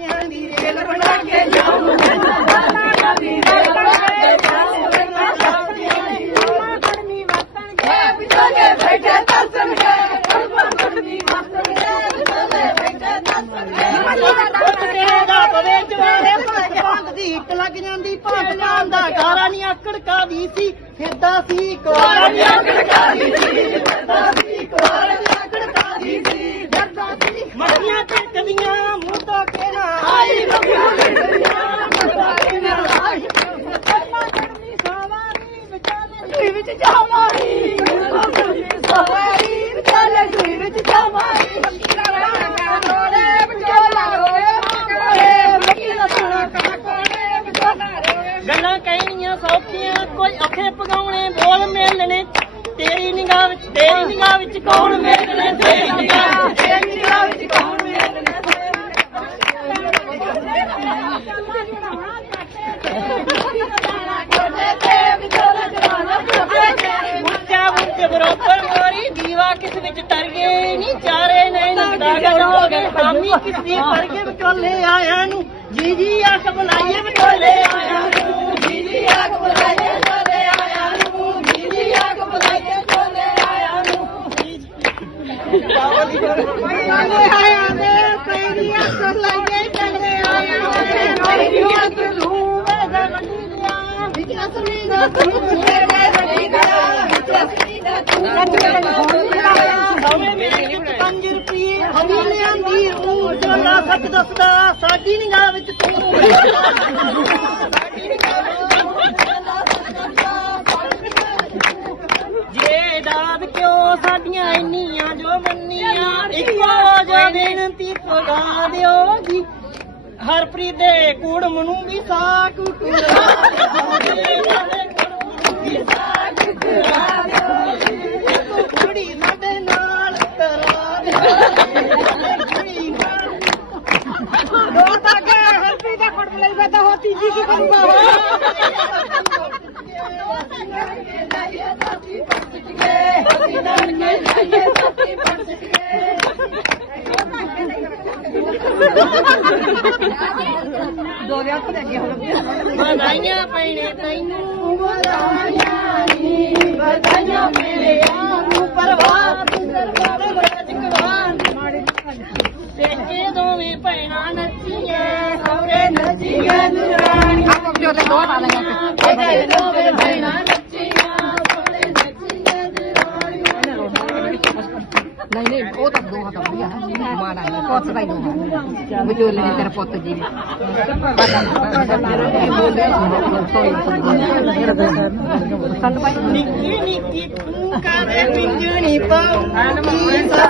ਮੁੰਡਿਆਂ ਦੀ ਰੇਲ ਬਣਾ ਕੇ ਜਾਵਾਂਗੇ ਮੁੰਡਿਆਂ ਦੀ ਰੇਲ ਬਣਾ ਕੇ ਜਾਵਾਂਗੇ ਮੁੰਡਿਆਂ ਦੀ ਰੇਲ ਕਰਨੀ ਵਸਣਗੇ ਪਿਛੋਲੇ ਬੈਠੇ ਤਸਣਗੇ ਕਰਮਾ ਕਰਨੀ ਵਸਣਗੇ ਪਿਛੋਲੇ ਬੈਠੇ ਤਸਣਗੇ ਮੱਲੇ ਦਾ ਪਵੇ ਜਵਾਨੇ ਭਾਂਗ ਦੀ ਇੱਕ ਲੱਗ ਜਾਂਦੀ ਭਾਂਗ ਦਾ ਕਾਰਾਂ ਨਹੀਂ ਆਕੜ ਕਾਦੀ ਸੀ ਫਿਰਦਾ ਸੀ ਕੋਰਾਂ ਨਹੀਂ ਆਕੜ ਕਾਦੀ ਗੱਲਾਂ ਕਹਿਣੀਆਂ ਸੌਖੀਆਂ ਕੋਈ ਅੱਖੇ ਪਗਾਉਣੇ ਬੋਲ ਮੇਲਣੇ ਤੇਰੀ ਨਿਗਾਹ ਵਿੱਚ ਤੇਰੀ ਨਿਗਾਹ ਵਿੱਚ ਕੌਣ ਮੇਲਣੇ ਤੇਰੀ ਨਿਗਾਹ ਵਿੱਚ ਤੇਰੀ ਨਿਗਾਹ ਵਿੱਚ ਕੌਣ ਮੇਲਣੇ ਬਰੋਬਰ ਮੋਰੀ ਦੀਵਾ ਕਿਸ ਵਿੱਚ ਤਰ ਗਏ ਨੀ ਚਾਰੇ ਨੈਣ ਦਾਗੜ ਹੋ ਗਏ ਹਾਮੀ ਕਿਸ ਦੀ ਪਰ ਵਿਚੋਲੇ ਆਇਆਂ ਨੂੰ ਜੀ ਜੀ ਆਖ ਬੁਲਾਈਏ ਵਿਚੋਲੇ ਆਇਆਂ ਨੂੰ ਸਾਡੀ ਨਿਗਾਹ ਵਿੱਚ ਤੂੰ ਸਾਡੀਆਂ ਇੰਨੀਆਂ ਜੋ ਮੰਨੀਆਂ। ਇੱਕੋ ਜੋ ਬੇਨਤੀ ਪਗਾ ਦਿਓ ਜੀ। ਹਰਪ੍ਰੀਤ ਦੇ ਕੂੜਮ ਨੂੰ ਵੀ ਸਾਕ ਕੁੜੀ ਸਾਡੇ ਨਾਲ ਤਰਾ ਦੇ ਦੋ ਤੱਕ ਹਰਪ੍ਰੀਤ ਦਾ ਕੁੜਮ ਲਈ ਬਤਾ ਹੋਤੀ ਜੀ ਕੀ ਕਰੂਗਾ ਵਧਾਈਆਂ ਪੈਣੇ ਤੈਨੂੰ ਵਧਾਈਆਂ ਨੀ ਵਧਾਈਆਂ ਮੇਰੇ ਆਨੂੰ ਪਰਵਾਹ ਦਰਬਾਰ ਰਾਜਕਵਾਨ ਦੇਖੇ ਦੋਵੇਂ ਭੈਣਾਂ ਨੱਚੀਆਂ ਸੌਰੇ ਨੱਚੀਆਂ ਦੁਰਾਣੀ ਆਪਾਂ ਵੀ ਉਹਦੇ ਦੋ ਪਾ ਲਾਂਗੇ ਦੇਖੇ ਦੋਵੇਂ ਭੈਣਾਂ ਨਹੀਂ ਨਹੀਂ ਉਹ ਤਾਂ ਦੋਹਾਂ ਤਾਂ ਵਧੀਆ ਹੈ ਮਾੜਾ ਨਹੀਂ ਪੁੱਤ ਦਾ ਹੀ ਦੋਹਾਂ ਵਿਚੋਲੇ ਨੇ ਤੇਰਾ ਪੁੱਤ ਜੀ ਨੇ ਨਿੱਕੀ ਨਿੱਕੀ ਤੂੰ ਕਰੇ ਮਿੰਜਣੀ ਪਾਉਂਦੀ ਸੱਸੂ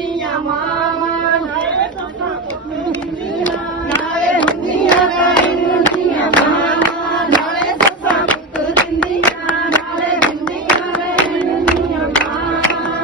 ਹੁੰਦੀਆਂ ਮਾਵਾਂ ਨਾਲੇ ਸੱਸਾਂ ਹੁੰਦੀਆਂ ਨਾਲੇ ਹੁੰਦੀਆਂ ਕਾਇਨ ਦੀਆਂ ਮਾਵਾਂ ਨਾਲੇ ਸੱਸਾਂ ਪੁੱਤ ਦਿੰਦੀਆਂ ਨਾਲੇ ਹੁੰਦੀਆਂ ਕਾਇਨ ਦੀਆਂ ਮਾਵਾਂ